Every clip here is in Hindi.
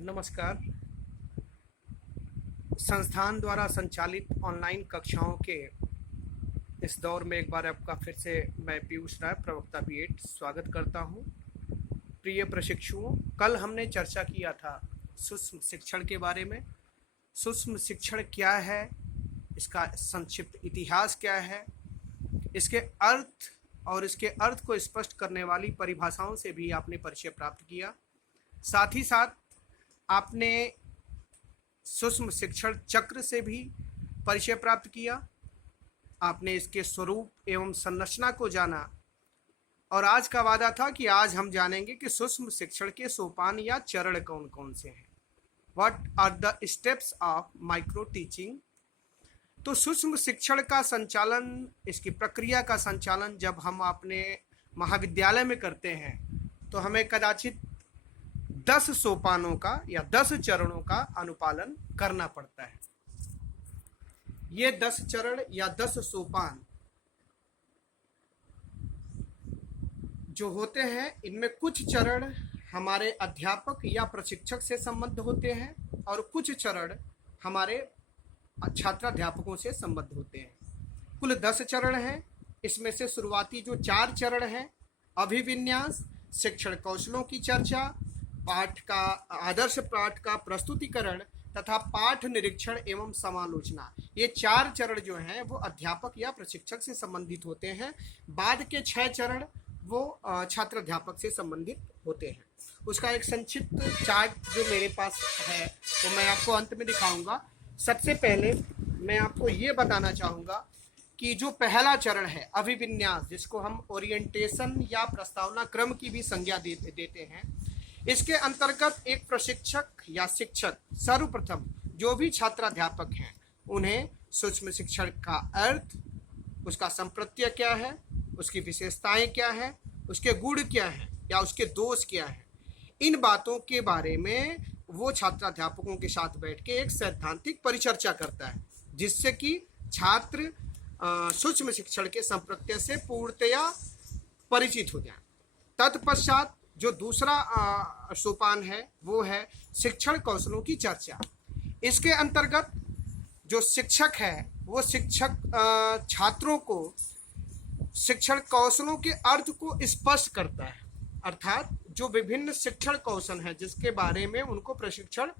नमस्कार। संस्थान द्वारा संचालित ऑनलाइन कक्षाओं के इस दौर में एक बार आपका फिर से मैं पीयूष राय, प्रवक्ता बी.एड, स्वागत करता हूं। प्रिय प्रशिक्षुओं, कल हमने चर्चा किया था सूक्ष्म शिक्षण के बारे में। सूक्ष्म शिक्षण क्या है, इसका संक्षिप्त इतिहास क्या है, इसके अर्थ और इसके अर्थ को स्पष्ट करने वाली परिभाषाओं से भी आपने परिचय प्राप्त किया। साथ ही साथ आपने सूक्ष्म शिक्षण चक्र से भी परिचय प्राप्त किया। आपने इसके स्वरूप एवं संरचना को जाना और आज का वादा था कि आज हम जानेंगे कि सूक्ष्म शिक्षण के सोपान या चरण कौन कौन से हैं। What are the steps of micro teaching. तो सूक्ष्म शिक्षण का संचालन, इसकी प्रक्रिया का संचालन जब हम अपने महाविद्यालय में करते हैं तो हमें कदाचित 10 सोपानों का या 10 चरणों का अनुपालन करना पड़ता है। ये 10 चरण या 10 सोपान जो होते हैं, इनमें कुछ चरण हमारे अध्यापक या प्रशिक्षक से संबद्ध होते हैं और कुछ चरण हमारे छात्राध्यापकों से संबद्ध होते हैं। कुल 10 चरण हैं। इसमें से शुरुआती जो 4 चरण हैं, अभिविन्यास, शिक्षण कौशलों की चर्चा, पाठ का आदर्श पाठ का प्रस्तुतिकरण तथा पाठ निरीक्षण एवं समालोचना, ये 4 चरण जो हैं वो अध्यापक या प्रशिक्षक से संबंधित होते हैं। बाद के 6 चरण वो छात्राध्यापक से संबंधित होते हैं। उसका एक संक्षिप्त चार्ट जो मेरे पास है वो मैं आपको अंत में दिखाऊंगा। सबसे पहले मैं आपको ये बताना चाहूँगा कि जो पहला चरण है अभिविन्यास, जिसको हम ओरिएंटेशन या प्रस्तावना क्रम की भी संज्ञा देते हैं, इसके अंतर्गत एक प्रशिक्षक या शिक्षक सर्वप्रथम जो भी छात्राध्यापक हैं उन्हें सूक्ष्म शिक्षण का अर्थ, उसका संप्रत्यय क्या है, उसकी विशेषताएं क्या है, उसके गुण क्या है या उसके दोष क्या है, इन बातों के बारे में वो छात्राध्यापकों के साथ बैठ के एक सैद्धांतिक परिचर्चा करता है, जिससे कि छात्र सूक्ष्म शिक्षण के संप्रत्यय से पूर्णतया परिचित हो जाए। तत्पश्चात जो दूसरा सोपान है वो है शिक्षण कौशलों की चर्चा। इसके अंतर्गत जो शिक्षक है वो शिक्षक छात्रों को शिक्षण कौशलों के अर्थ को स्पष्ट करता है, अर्थात जो विभिन्न शिक्षण कौशल हैं जिसके बारे में उनको प्रशिक्षण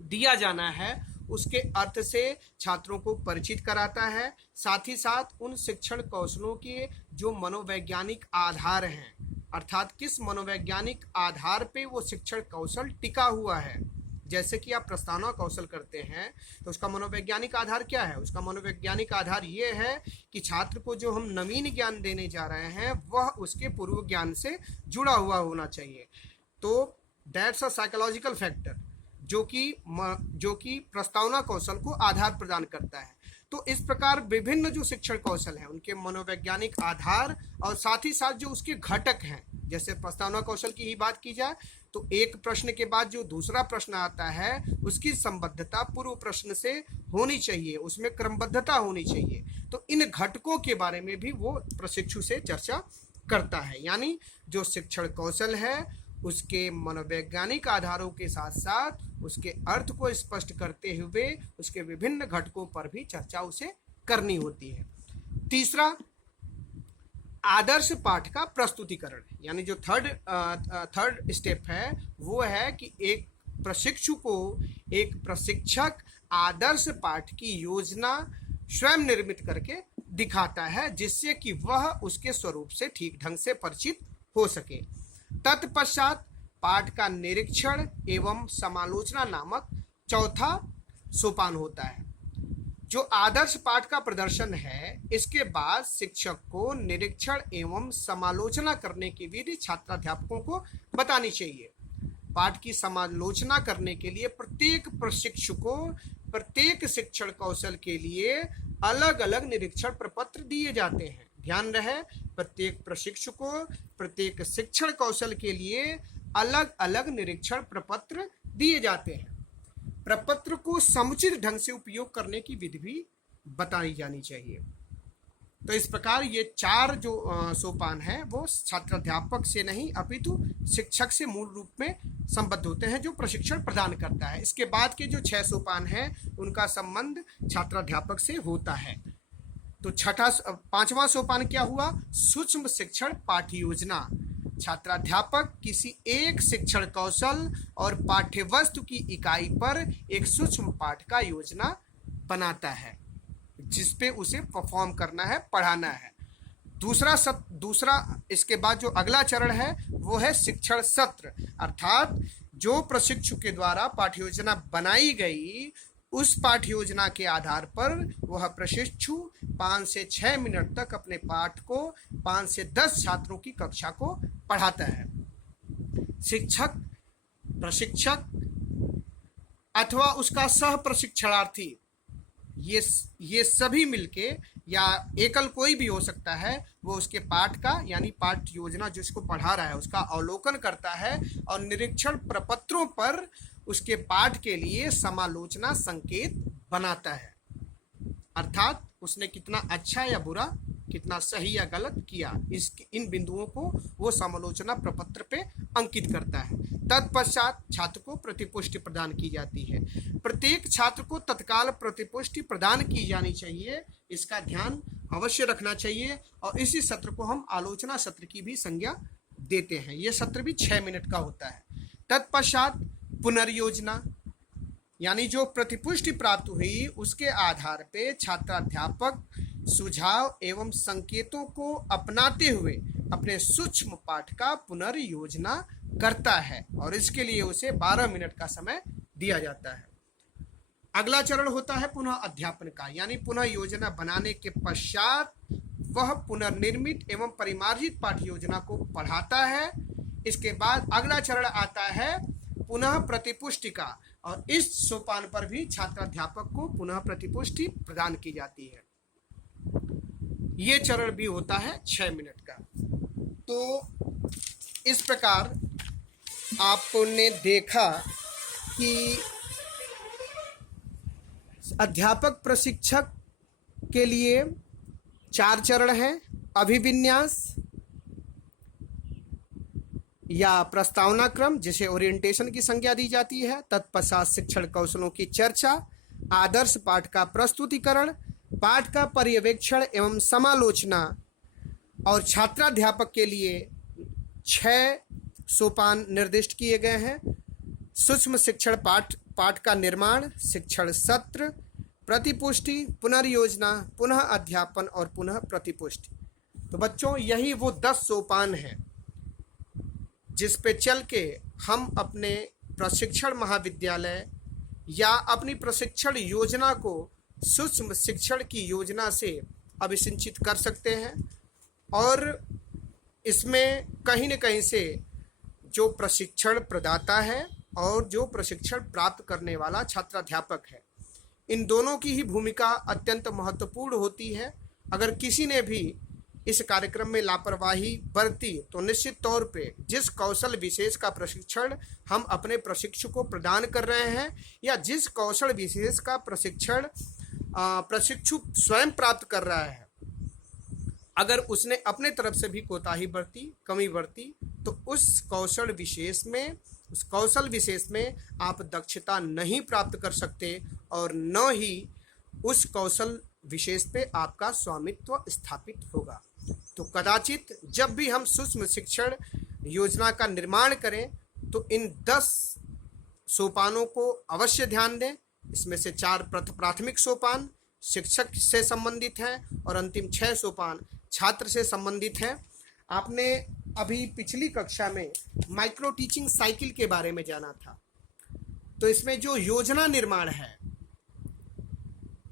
दिया जाना है उसके अर्थ से छात्रों को परिचित कराता है। साथ ही साथ उन शिक्षण कौशलों के जो मनोवैज्ञानिक आधार हैं, अर्थात किस मनोवैज्ञानिक आधार पे वो शिक्षण कौशल टिका हुआ है। जैसे कि आप प्रस्तावना कौशल करते हैं तो उसका मनोवैज्ञानिक आधार क्या है? उसका मनोवैज्ञानिक आधार ये है कि छात्र को जो हम नवीन ज्ञान देने जा रहे हैं वह उसके पूर्व ज्ञान से जुड़ा हुआ होना चाहिए। तो दैट्स अ साइकोलॉजिकल फैक्टर जो कि प्रस्तावना कौशल को आधार प्रदान करता है। तो इस प्रकार विभिन्न जो शिक्षण कौशल हैं उनके मनोवैज्ञानिक आधार और साथ ही साथ जो उसके घटक हैं, जैसे प्रस्तावना कौशल की ही बात की जाए तो एक प्रश्न के बाद जो दूसरा प्रश्न आता है उसकी संबद्धता पूर्व प्रश्न से होनी चाहिए, उसमें क्रमबद्धता होनी चाहिए। तो इन घटकों के बारे में भी वो प्रशिक्षु से चर्चा करता है। यानी जो शिक्षण कौशल है उसके मनोवैज्ञानिक आधारों के साथ साथ उसके अर्थ को स्पष्ट करते हुए उसके विभिन्न घटकों पर भी चर्चा उसे करनी होती है। तीसरा, आदर्श पाठ का प्रस्तुतिकरण, यानी जो थर्ड स्टेप है वो है कि एक प्रशिक्षु को एक प्रशिक्षक आदर्श पाठ की योजना स्वयं निर्मित करके दिखाता है, जिससे कि वह उसके स्वरूप से ठीक ढंग से परिचित हो सके। तत्पश्चात पाठ का निरीक्षण एवं समालोचना नामक चौथा सोपान होता है। जो आदर्श पाठ का प्रदर्शन है, इसके बाद शिक्षक को निरीक्षण एवं समालोचना करने की विधि छात्राध्यापकों को बतानी चाहिए। पाठ की समालोचना करने के लिए प्रत्येक प्रशिक्षु को प्रत्येक शिक्षण कौशल के लिए अलग अलग निरीक्षण प्रपत्र दिए जाते हैं। ध्यान रहे, प्रत्येक प्रशिक्षु को प्रत्येक शिक्षण कौशल के लिए अलग अलग निरीक्षण प्रपत्र दिए जाते हैं। प्रपत्र को समुचित ढंग से उपयोग करने की विधि भी बताई जानी चाहिए। तो इस प्रकार ये 4 जो सोपान हैं वो छात्राध्यापक से नहीं अपितु शिक्षक से मूल रूप में संबद्ध होते हैं, जो प्रशिक्षण प्रदान करता है। इसके बाद के जो 6 सोपान हैं उनका संबंध छात्राध्यापक से होता है। तो 5वां सोपान क्या हुआ? सूक्ष्म शिक्षण पाठ्य योजना। छात्राध्यापक किसी एक शिक्षण कौशल और पाठ्य वस्तु की इकाई पर एक सूक्ष्म पाठ का योजना बनाता है, जिसपे उसे परफॉर्म करना है, पढ़ाना है। दूसरा इसके बाद जो अगला चरण है वो है शिक्षण सत्र, अर्थात जो प्रशिक्षु के द्वारा पाठ्य योजना बनाई गई उस पाठ्य योजना के आधार पर वह प्रशिक्षु 5 से 6 मिनट तक अपने पाठ को 5 से 10 छात्रों की कक्षा को पढ़ाता है। शिक्षक, प्रशिक्षक अथवा उसका सह प्रशिक्षणार्थी ये सभी मिलके या एकल कोई भी हो सकता है, वो उसके पाठ का यानी पाठ्य योजना जो इसको पढ़ा रहा है उसका अवलोकन करता है और निरीक्षण प्रपत्रों पर उसके पाठ के लिए समालोचना संकेत बनाता है, अर्थात उसने कितना अच्छा या बुरा, कितना सही या गलत किया, इन बिंदुओं को वो समालोचना प्रपत्र पे अंकित करता है। तत्पश्चात छात्र को प्रतिपुष्टि प्रदान की जाती है। प्रत्येक छात्र को तत्काल प्रतिपुष्टि प्रदान की जानी चाहिए, इसका ध्यान अवश्य रखना चाहिए। और इसी सत्र को हम आलोचना सत्र की भी संज्ञा देते हैं। यह सत्र भी 6 मिनट का होता है। तत्पश्चात पुनर्योजना, यानी जो प्रतिपुष्टि प्राप्त हुई उसके आधार पे छात्राध्यापक सुझाव एवं संकेतों को अपनाते हुए अपने सूक्ष्म पाठ का पुनर्योजना करता है और इसके लिए उसे 12 मिनट का समय दिया जाता है। अगला चरण होता है पुनः अध्यापन का, यानी पुनः योजना बनाने के पश्चात वह पुनर्निर्मित एवं परिमार्जित पाठ्य योजना को पढ़ाता है। इसके बाद अगला चरण आता है पुनः प्रतिपुष्टि का, और इस सोपान पर भी छात्राध्यापक को पुनः प्रतिपुष्टि प्रदान की जाती है। ये चरण भी होता है 6 मिनट का। तो इस प्रकार आपने देखा कि अध्यापक प्रशिक्षक के लिए 4 चरण हैं। अभिविन्यास या प्रस्तावना क्रम, जिसे ओरिएंटेशन की संज्ञा दी जाती है। तत्पश्चात शिक्षण कौशलों की चर्चा, आदर्श पाठ का प्रस्तुतिकरण, पाठ का पर्यवेक्षण एवं समालोचना। और छात्राध्यापक के लिए 6 सोपान निर्दिष्ट किए गए हैं। सूक्ष्म शिक्षण पाठ का निर्माण, शिक्षण सत्र, प्रतिपुष्टि, पुनर्योजना, पुनः अध्यापन और पुनः प्रतिपुष्टि। तो बच्चों, यही वो 10 सोपान हैं जिस पे चल के हम अपने प्रशिक्षण महाविद्यालय या अपनी प्रशिक्षण योजना को सूक्ष्म शिक्षण की योजना से अभिसिंचित कर सकते हैं। और इसमें कहीं न कहीं से जो प्रशिक्षण प्रदाता है और जो प्रशिक्षण प्राप्त करने वाला छात्राध्यापक है, इन दोनों की ही भूमिका अत्यंत महत्वपूर्ण होती है। अगर किसी ने भी इस कार्यक्रम में लापरवाही बरती तो निश्चित तौर पे जिस कौशल विशेष का प्रशिक्षण हम अपने प्रशिक्षु को प्रदान कर रहे हैं या जिस कौशल विशेष का प्रशिक्षण प्रशिक्षु स्वयं प्राप्त कर रहा है, अगर उसने अपने तरफ से भी कोताही बरती, कमी बरती, तो उस कौशल विशेष में आप दक्षता नहीं प्राप्त कर सकते और न ही उस कौशल विशेष पे आपका स्वामित्व स्थापित होगा। तो कदाचित जब भी हम सूक्ष्म शिक्षण योजना का निर्माण करें तो इन 10 सोपानों को अवश्य ध्यान दें। इसमें से 4 प्राथमिक सोपान शिक्षक से संबंधित हैं और अंतिम 6 सोपान छात्र से संबंधित हैं। आपने अभी पिछली कक्षा में माइक्रो टीचिंग साइकिल के बारे में जाना था। तो इसमें जो योजना निर्माण है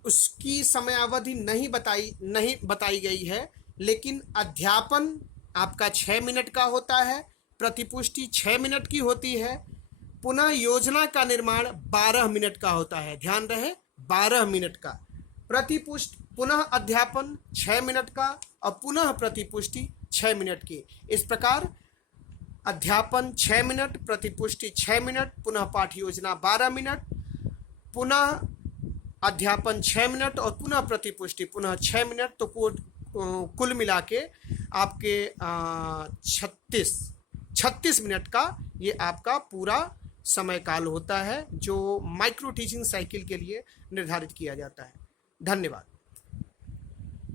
उसकी समयावधि नहीं बताई गई है, लेकिन अध्यापन आपका 6 मिनट का होता है, प्रतिपुष्टि 6 मिनट की होती है, पुनः योजना का निर्माण 12 मिनट का होता है। ध्यान रहे, 12 मिनट का। प्रतिपुष्टि पुनः अध्यापन 6 मिनट का और पुनः प्रतिपुष्टि 6 मिनट की। इस प्रकार अध्यापन 6 मिनट, प्रतिपुष्टि 6 मिनट, पुनः पाठ्य योजना 12 मिनट, पुनः अध्यापन 6 मिनट और पुनः प्रतिपुष्टि पुनः 6 मिनट। तो कुल मिला के आपके 36 मिनट का ये आपका पूरा समय काल होता है जो माइक्रो टीचिंग साइकिल के लिए निर्धारित किया जाता है। धन्यवाद।